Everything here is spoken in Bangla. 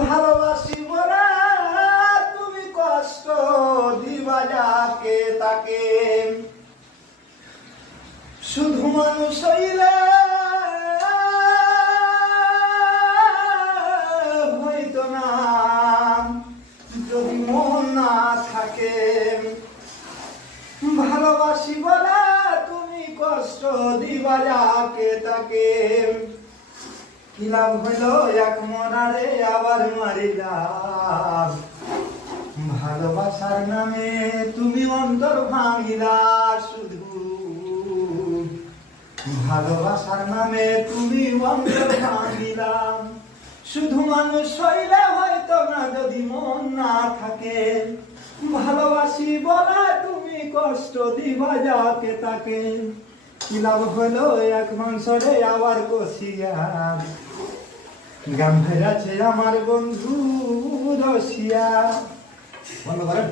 ভালোবাসি বলে তুমি কষ্ট দিবা যাকে তাকে, শুধু মানুষ হইলে হইতো না যদি মন না থাকে। ভালোবাসি বলে তুমি কষ্ট দিবা যাকে তাকে, কি লাভ হইল এক মনারে আবার মারিলাম। ভালোবাসার নামে তুমি অন্তর ভাঙিলা, শুধু ভালোবাসার নামে তুমি অন্তর ভাঙিলাম। শুধু মানুষ হইলে হয়তো না যদি মন না থাকে, ভালোবাসি বলে তুমি কষ্ট দিবা যাকে তাকে, কি লাভ হলো এক মাংসরে আবার কষিয়া। গান ফেরাছে আমার বন্ধু রসিয়া। বন্ধ করেন।